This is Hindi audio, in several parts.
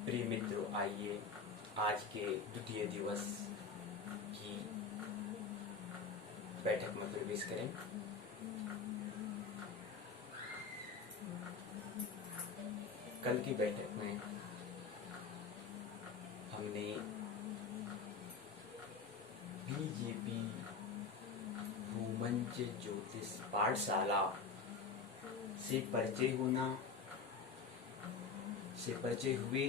प्रिय मित्रों, आइए आज के द्वितीय दिवस की बैठक में प्रवेश करें। कल की बैठक में हमने बीजेपी भूमंच ज्योतिष पाठशाला से परिचय हुए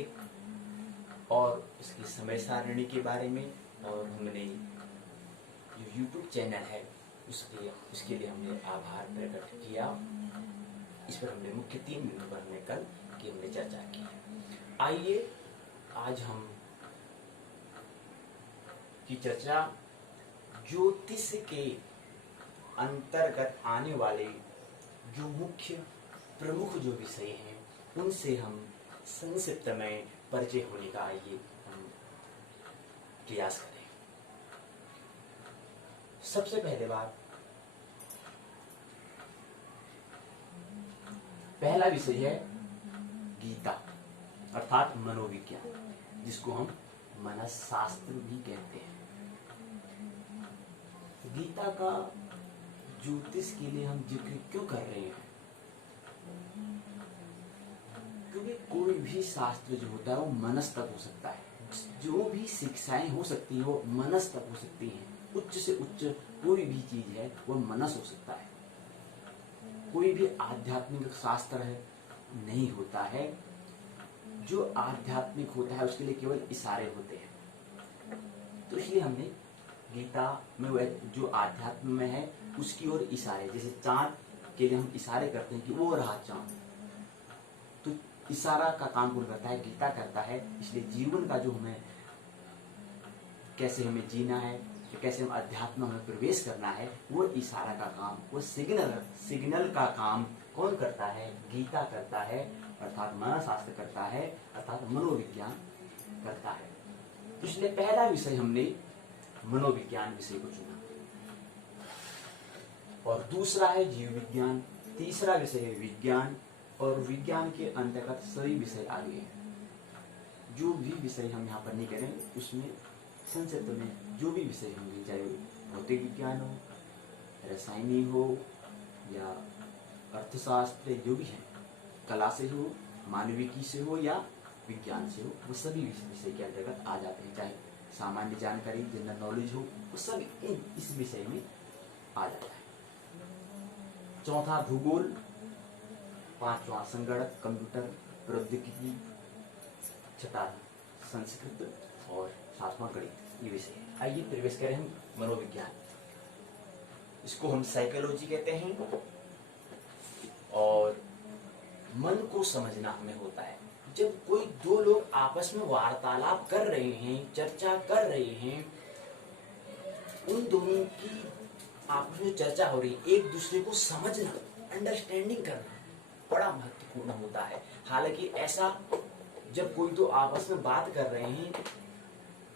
और इसकी समय सारणी के बारे में, और हमने जो YouTube चैनल है उसके लिए हमने आभार प्रकट किया। इस पर हमने मुख्य 3 बिंदु पर हमने कल की हमने चर्चा की। आइए आज हम की चर्चा ज्योतिष के अंतर्गत आने वाले जो मुख्य प्रमुख जो विषय हैं उनसे हम संक्षिप्त में परिचय होने का आइए हम प्रयास करें। सबसे पहले बात, पहला विषय है गीता अर्थात मनोविज्ञान, जिसको हम मनसशास्त्र भी कहते हैं। गीता का ज्योतिष के लिए हम जिक्र क्यों कर रहे हैं? क्योंकि कोई भी शास्त्र जो होता है वो मनस तक हो सकता है। जो भी शिक्षाएं हो सकती है वो मनस तक हो सकती हैं। उच्च से उच्च कोई भी चीज है वो मनस हो सकता है। कोई भी आध्यात्मिक शास्त्र है नहीं होता है। जो आध्यात्मिक होता है उसके लिए केवल इशारे होते हैं। तो इसलिए हमने गीता में जो आध्यात्म में है उसकी ओर इशारे, जैसे चांद के लिए हम इशारे करते हैं कि वो रहा चांद, तो इशारा का काम कौन करता है? गीता करता है। इसलिए जीवन का जो हमें कैसे हमें जीना है, कैसे हम अध्यात्म में प्रवेश करना है, वो इशारा का काम, वो सिग्नल का काम कौन करता है? गीता करता है, अर्थात मनोशास्त्र करता है, अर्थात मनोविज्ञान करता है। इसलिए पहला विषय हमने मनोविज्ञान विषय को चुना, और दूसरा है जीव विज्ञान, तीसरा विषय है विज्ञान, और विज्ञान के अंतर्गत सभी विषय आगे हैं। जो भी विषय हम यहाँ पर नहीं करेंगे उसमें संक्षिप्त में जो भी विषय होंगे, चाहे भौतिक विज्ञान हो, रसायनी हो या अर्थशास्त्र, जो भी है, कला से हो, मानविकी से हो या विज्ञान से हो, वो सभी विषय के अंतर्गत आ जाते हैं। चाहे सामान्य जानकारी, जनरल नॉलेज हो, वो सब इस विषय में आ जाता है। चौथा भूगोल, पांचवा संगणक कंप्यूटर प्रौद्योगिकी, छठा संस्कृत और सातवां गणित, ये विषय है। आइए प्रवेश करें हम मनोविज्ञान। इसको हम साइकोलॉजी कहते हैं। और मन को समझना हमें होता है। जब कोई दो लोग आपस में वार्तालाप कर रहे हैं, चर्चा कर रहे हैं, उन दोनों की आपस में चर्चा हो रही है, एक दूसरे को समझना, अंडरस्टैंडिंग करना बड़ा महत्वपूर्ण होता है। हालांकि ऐसा जब कोई दो आपस में बात कर रहे हैं,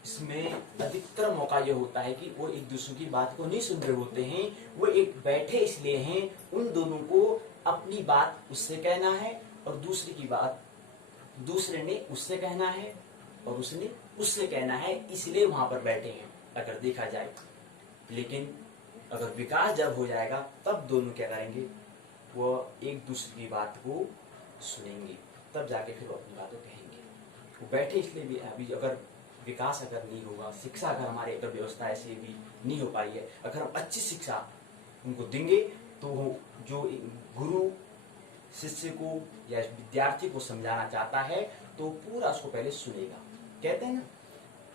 इसमें अधिकतर मौका यह होता है कि वो एक दूसरे की बात को नहीं सुन रहे होते हैं। वो एक बैठे इसलिए हैं, उन दोनों को अपनी बात उससे कहना है और दूसरे की बात दूसरे ने उससे कहना है और उसने उससे कहना है, इसलिए वहां पर बैठे हैं अगर देखा जाए। लेकिन अगर विकास जब हो जाएगा तब दोनों क्या करेंगे? वो एक दूसरे की बात को सुनेंगे, तब जाके फिर वो अपनी बातों कहेंगे। वो बैठे इसलिए भी, अभी अगर विकास अगर नहीं होगा, शिक्षा अगर हमारे अगर व्यवस्था ऐसे भी नहीं हो पाई है, अगर हम अच्छी शिक्षा उनको देंगे तो जो गुरु शिष्य को या विद्यार्थी को समझाना चाहता है तो पूरा उसको पहले सुनेगा। कहते हैं ना,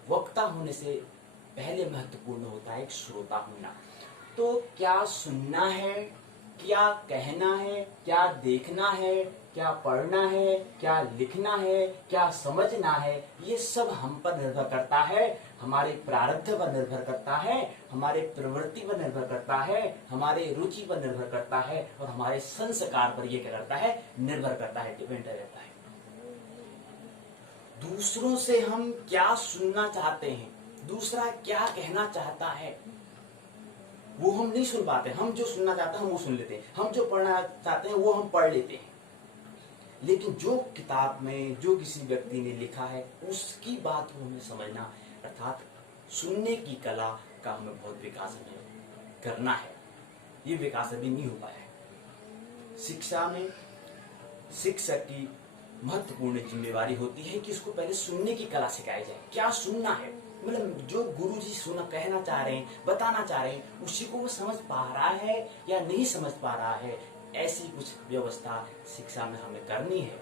वक्ता होने से पहले महत्वपूर्ण होता है एक श्रोता होना। तो क्या सुनना है, क्या कहना है, क्या देखना है, क्या पढ़ना है, क्या लिखना है, क्या समझना है, ये सब हम पर निर्भर करता है। हमारे प्रारब्ध पर निर्भर करता है, हमारे प्रवृत्ति पर निर्भर करता है, हमारे रुचि पर निर्भर करता है, और हमारे संस्कार पर ये क्या करता है? निर्भर करता है, डिपेंड रहता है। दूसरों से हम क्या सुनना चाहते हैं, दूसरा क्या कहना चाहता है, वो हम नहीं सुन पाते। हम जो सुनना चाहते हैं हम वो सुन लेते हैं, हम जो पढ़ना चाहते हैं वो हम पढ़ लेते हैं। लेकिन जो किताब में जो किसी व्यक्ति ने लिखा है उसकी बात को हमें समझना, अर्थात सुनने की कला का हमें बहुत विकास हमें करना है। ये विकास अभी नहीं हो पाया है। शिक्षा में शिक्षक की महत्वपूर्ण जिम्मेवारी होती है कि उसको पहले सुनने की कला सिखाई जाए। क्या सुनना है, मतलब जो गुरु जी सुना कहना चाह रहे हैं, बताना चाह रहे हैं, उसी को वो समझ पा रहा है या नहीं समझ पा रहा है, ऐसी कुछ व्यवस्था शिक्षा में हमें करनी है।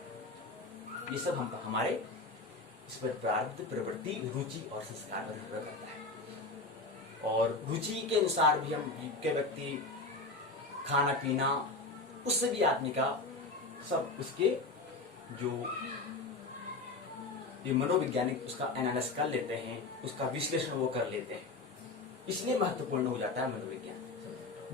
ये सब हम हमारे इस पर प्रारब्ध, प्रवृत्ति, रुचि और संस्कार पर निर्भर करता है। और रुचि के अनुसार भी हम के व्यक्ति खाना पीना, उससे भी आदमी का सब उसके जो ये मनोवैज्ञानिक उसका एनालिसिस कर लेते हैं, उसका विश्लेषण वो कर लेते हैं, इसलिए महत्वपूर्ण हो जाता है मनोविज्ञान।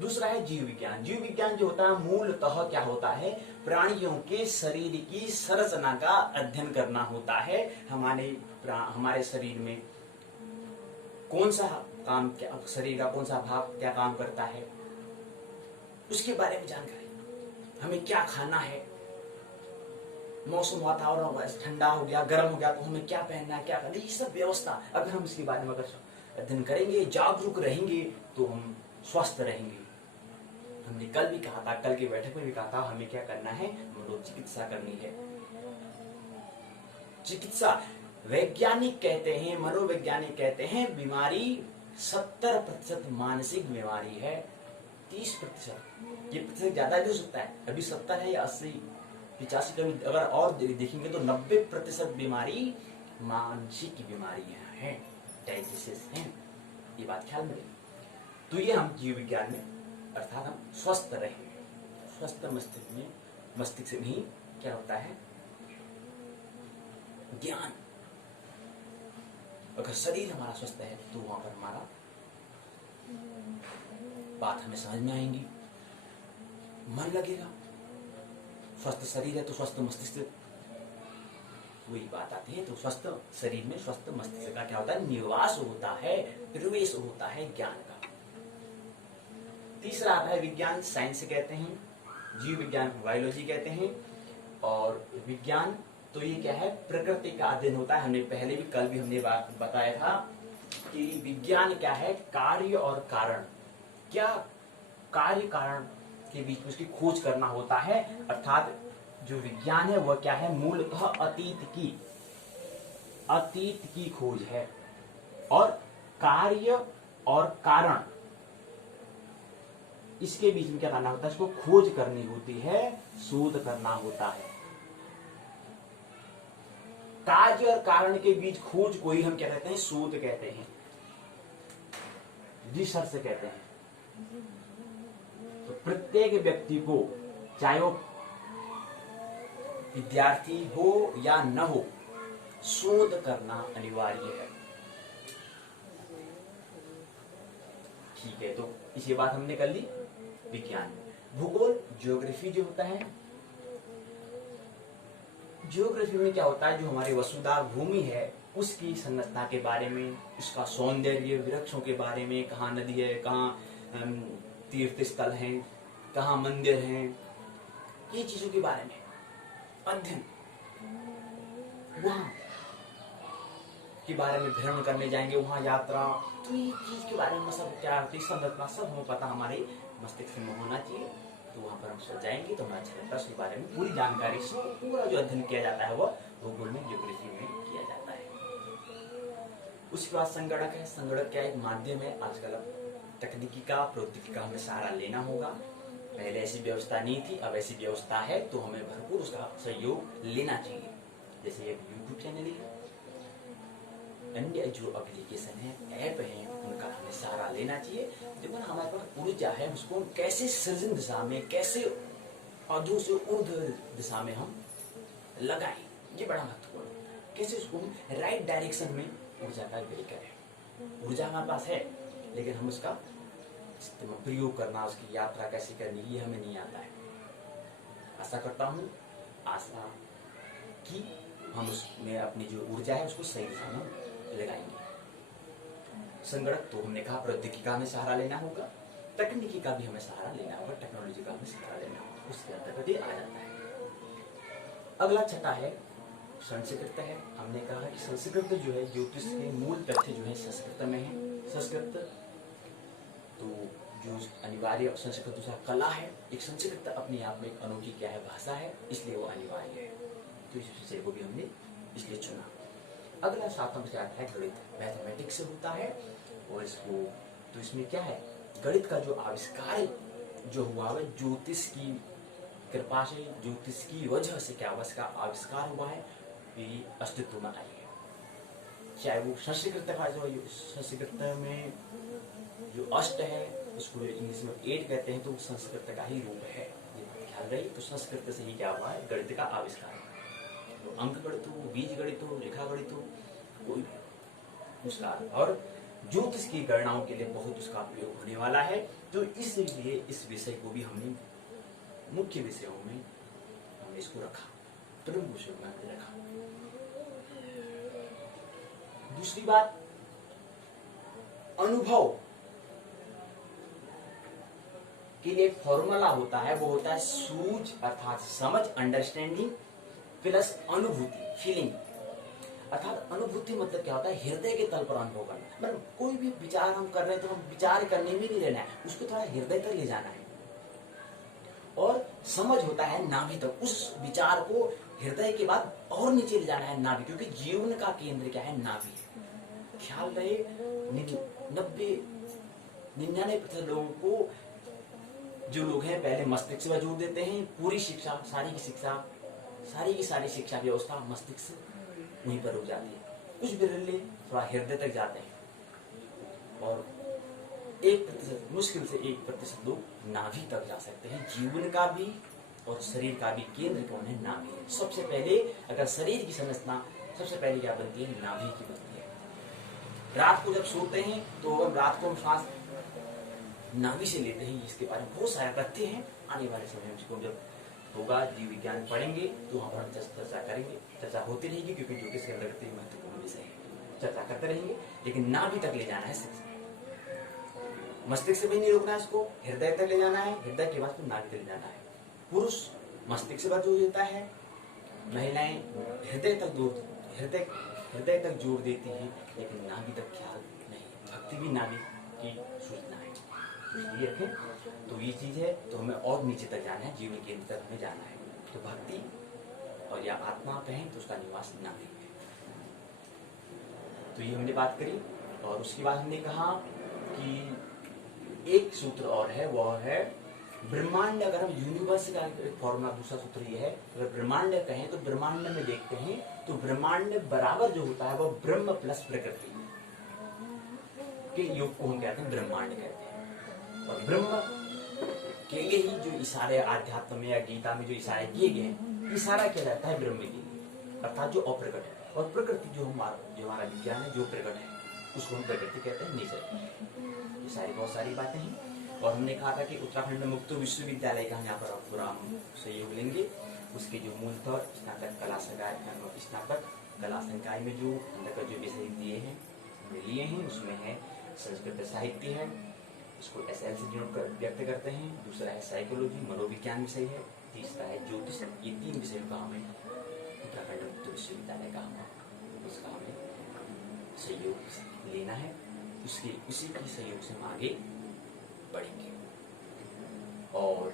दूसरा है जीव विज्ञान। जीव विज्ञान जो होता है मूलतः क्या होता है, प्राणियों के शरीर की संरचना का अध्ययन करना होता है। हमारे शरीर में कौन सा काम, क्या शरीर का कौन सा भाग क्या काम करता है, उसके बारे में जानकारी, हमें क्या खाना है, मौसम वातावरण ठंडा हो गया, गर्म हो गया तो हमें क्या पहनना है, क्या करना है, ये सब व्यवस्था अगर हम इसके बारे में अगर अध्ययन करेंगे, जागरूक रहेंगे तो हम स्वस्थ रहेंगे। हमने कल भी कहा था, कल की बैठक में भी कहा था, हमें क्या करना है, मनोचिकित्सा करनी है। चिकित्सा वैज्ञानिक कहते हैं, मनोवैज्ञानिक कहते हैं बीमारी 70% मानसिक बीमारी है, 30%, ये प्रतिशत ज्यादा भी हो सकता है, अभी 70 है या 80, 85 कभी अगर और देखेंगे तो 90% बीमारी मानसिक बीमारियां हैं, डायलिसिस हैं, ये बात ख्याल में। तो ये हम जीव विज्ञान में अर्थात हम स्वस्थ रहेंगे। स्वस्थ मस्तिष्क में ही क्या होता है, ज्ञान। अगर शरीर हमारा स्वस्थ है तो वहां पर हमारा बात हमें समझ में आएंगी, मन लगेगा। स्वस्थ शरीर है तो स्वस्थ मस्तिष्क, वही बात आती है। तो स्वस्थ शरीर में स्वस्थ मस्तिष्क का क्या होता है, निवास होता है, प्रवेश होता है ज्ञान का। तीसरा आता है विज्ञान, साइंस कहते हैं, जीव विज्ञान बायोलॉजी कहते हैं। और विज्ञान तो ये क्या है, प्रकृति का अध्ययन होता है। हमने पहले भी कल भी हमने बात बताया था कि विज्ञान क्या है, कार्य और कारण। क्या कार्य कारण के बीच में उसकी खोज करना होता है, अर्थात जो विज्ञान है वह क्या है, मूलतः अतीत की खोज है। और कार्य और कारण इसके बीच में क्या करना होता है, इसको खोज करनी होती है, शोध करना होता है। कार्य और कारण के बीच खोज को ही हम क्या कहते हैं, शोध कहते हैं, रिसर्च कहते हैं। तो प्रत्येक व्यक्ति को, चाहे वो विद्यार्थी हो या न हो, शोध करना अनिवार्य है। ठीक है, तो इसी बात हमने कर ली विज्ञान। भूगोल, ज्योग्राफी जो होता है, ज्योग्राफी में क्या होता है, जो हमारी वसुधा भूमि है उसकी संरचना के बारे में, उसका सौंदर्य, वृक्षों के बारे में, कहाँ नदी है, कहाँ तीर्थ स्थल हैं, कहाँ मंदिर हैं, ये चीजों के बारे में अध्ययन, वहां के बारे में भ्रमण करने जाएंगे, वहां यात्रा, तो ये चीज के बारे में सब क्या होती है, संरचना सब हमें पता हमारे मस्तिष्क में होना चाहिए। तो वहां पर हम सोच जाएंगे तो हमें अच्छा लगता है, उसके बारे में पूरी जानकारी से पूरा जो अध्ययन किया जाता है वह भूगोल में, ज्योग्राफी में किया जाता है। उसके बाद संगणक है। संगणक क्या एक माध्यम है, आजकल तकनीकी का, प्रौद्योगिकी का हमें सहारा लेना होगा। पहले ऐसी व्यवस्था नहीं थी, अब ऐसी व्यवस्था है तो हमें भरपूर उसका सहयोग लेना चाहिए। जैसे एक यूट्यूब चैनल है, अन्य जो एप्लीकेशन है, ऐप है, उनका हमें सहारा लेना चाहिए। देखो ना, हमारे पास ऊर्जा है, उसको कैसे सृजन दिशा में, कैसे अधो से ऊर्ध्व दिशा में हम लगाएं, ये बड़ा महत्वपूर्ण है। कैसे उसको राइट डायरेक्शन में ऊर्जा का व्यय करें। ऊर्जा हमारे पास है लेकिन हम उसका प्रयोग करना, उसकी यात्रा कैसे करनी, ये हमें नहीं आता है। आशा करता हूँ कि हम उसमें अपनी जो ऊर्जा है उसको सही दिशा में लगाएंगे। संगणक तो हमने कहा, प्रौद्योगिकी का हमें सहारा लेना होगा, तकनीकी का भी हमें सहारा लेना होगा, टेक्नोलॉजी का हमें सहारा लेना होगा, उसके अंतर्गत ये आ जाता है। अगला छठा है संस्कृत है। हमने कहा कि संस्कृत जो है ज्योतिष के मूल तथ्य जो है संस्कृत में है। संस्कृत तो जो अनिवार्य संस्कृत दूसरा कला है। एक संस्कृत अपने आप में एक अनोखी क्या है भाषा है, इसलिए वो अनिवार्य है। तो इस विषय को भी हमने इसलिए चुना। अगला 7वां विषय आता है गणित, मैथमेटिक्स से होता है। और इसको तो इसमें क्या है, गणित का जो आविष्कार जो हुआ है ज्योतिष की कृपा से, ज्योतिष की वजह से क्या हुआ, इसका आविष्कार हुआ है, ये अस्तित्व में आई है। चाहे वो संस्कृत का जो संस्कृत में जो अष्ट है उसको इंग्लिश में 8 कहते हैं, तो संस्कृत का ही रूप है, ये ख्याल रही। तो संस्कृत से ही क्या हुआ है, गणित का आविष्कार। तो अंक गणित हो, बीज गणित हो, रेखा गणित हो, कोई उसका और ज्योतिष की गणनाओं के लिए बहुत उसका उपयोग होने वाला है। तो इसलिए इस विषय को भी हमने मुख्य विषयों में हमने इसको रखा, प्रमुख विषयों में हमने रखा। दूसरी बात, अनुभव के लिए एक फॉर्मूला होता है, वो होता है सूझ अर्थात समझ, अंडरस्टैंडिंग प्लस अनुभूति, फीलिंग। अर्थात अनुभूति मतलब क्या होता है, हृदय के तल पर अनुभव करना। मतलब कोई भी विचार हम कर रहे हैं तो हम विचार करने में नहीं लेना है, उसको थोड़ा हृदय तक ले जाना है। और समझ होता है नाभि तक, उस विचार को हृदय के बाद और नीचे ले जाना है, नाभि। क्योंकि जीवन का केंद्र क्या है, नाभि है। ख्याल रहे 99% लोगों को, जो लोग हैं पहले मस्तिष्क पर जोर देते हैं, पूरी शिक्षा, सारी की सारी शिक्षा व्यवस्था मस्तिष्क वहीं पर रुक जाती है। कुछ बिरले थोड़ा हृदय तक जाते हैं और 1% मुश्किल से 1% लोग नाभि तक जा सकते हैं। जीवन का भी और शरीर का भी केंद्र कौन है, नाभि है। सबसे पहले अगर शरीर की संरचना सबसे पहले क्या बनती है, नाभि की बनती है। रात को जब सोते हैं तो हम रात को श्वास नाभि से लेते हैं। इसके बारे में बहुत सारे तथ्य हैं, आने वाले समय में इसको जब होगा जीव विज्ञान पढ़ेंगे तो वहां पर चर्चा करेंगे। चर्चा होती रहेगी क्योंकि ज्योतिष के अंतर्गत महत्वपूर्ण विषय है, चर्चा करते रहेंगे। लेकिन नाभि तक ले जाना है, मस्तिष्क से भी नहीं रोकना है, इसको हृदय तक ले जाना है, हृदय के बाद फिर नाभि तक ले जाना है। पुरुष मस्तिष्क पर जोर देता है, महिलाएं हृदय तक जोर देती हैं, लेकिन नाभि तक ख्याल नहीं। भक्ति भी नाभि की सूचना है, तो इसलिए रखें। तो ये चीज है, तो हमें और नीचे तक जाना है, जीवन केंद्र तक हमें जाना है। तो भक्ति और या आत्मा कहें तो उसका निवास नाभि है। तो ये हमने बात करी। और उसके बाद हमने कहा कि एक सूत्र और है, वह है ब्रह्मांड। अगर हम यूनिवर्स का फॉर्मूला, दूसरा सूत्र ये है, अगर ब्रह्मांड कहें तो ब्रह्मांड में देखते हैं तो ब्रह्मांड बराबर जो होता है वह ब्रह्म प्लस प्रकृति के योग को हम कहते हैं ब्रह्मांड कहते हैं। और ब्रह्म के लिए ही जो इशारे आध्यात्म में या गीता में जो इशारे किए गए हैं, इशारा किया जाता है ब्रह्म के लिए, अर्थात जो अप्रकट है। और प्रकृति जो हमारा विज्ञान है, जो प्रकट है, उसको हम प्रकृति कहते हैं, नेचर। ये सारी बहुत सारी बातें हैं। और हमने कहा था कि उत्तराखंड में मुक्त विश्वविद्यालय का यहाँ पर पूरा सहयोग लेंगे। उसके जो मूल तौर स्नातक कला संकाय में जो विषय दिए हैं, लिए हैं, उसमें है संस्कृत साहित्य है, उसको SL से व्यक्त करते हैं। दूसरा है साइकोलॉजी, मनोविज्ञान विषय है। तीसरा है ज्योतिष। ये 3 विषयों का हमें उत्तराखंड मुक्त विश्वविद्यालय का उसका हमें सहयोग लेना है। उसी के सहयोग से हम आगे बढ़ेंगे। और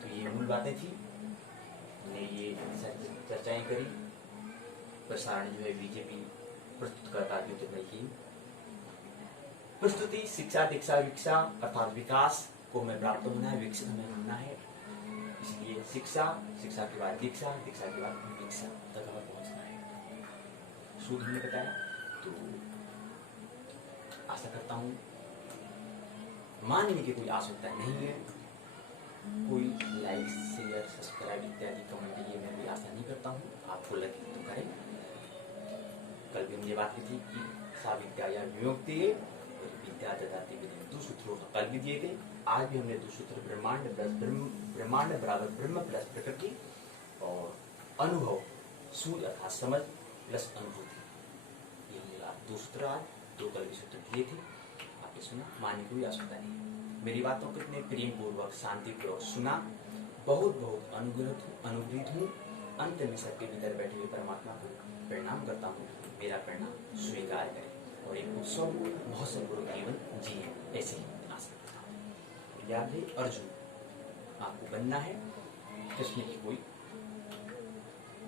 तो ये मूल बातें थी, हमने ये चर्चाएं करी। प्रसारण जो है बीजेपी प्रस्तुत करता ज्योतिर्मय की प्रस्तुति, शिक्षा दीक्षा विक्षा अर्थात विकास को हमें प्राप्त होना है, विकसित हमें होना है। इसलिए शिक्षा के बाद दीक्षा के बाद विक्षा तक हमें पहुंचना है। सूद हमने बताया। तो आशा करता हूँ मानने की कोई आवश्यकता नहीं है, कोई लाइक शेयर सब्सक्राइब इत्यादि कमेंट ये मैं भी आशा नहीं करता हूँ। आपको लगे तो करें। कल भी हमने बात की थी कि साविद्या या विमुक्ति विद्या ददाति विद्या, 2 सूत्रों कल भी दिए थे। आज भी हमने 2 सूत्र ब्रह्मांड बराबर ब्रह्म प्लस प्रकृति और अनुभव सूर्य अर्थात समझ प्लस अनुभूति, ये हमने 2 सूत्र आज 2 कल भी सूत्र दिए थे। आपने सुना, मानने की कोई आवश्यकता नहीं। मेरी बातों को इतने प्रेम पूर्वक शांति पूर्वक सुना, बहुत बहुत अनुग्रहित हूँ। अंत में सबके भीतर बैठे हुए परमात्मा को प्रणाम करता हूँ। मेरा प्रणाम स्वीकार करें और एक उत्सव महोत्सवपूर्ण जीवन जिए, ऐसी आशा करता हूँ। विद्यार्थी अर्जुन, आपको बनना है कृष्ण की कोई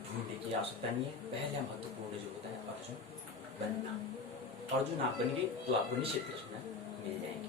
ढूंढने की आवश्यकता नहीं है। पहला महत्वपूर्ण जो होता है अर्जुन बनना। अर्जुन आप बन गए तो आपको निश्चित कृष्ण मिल जाएंगे।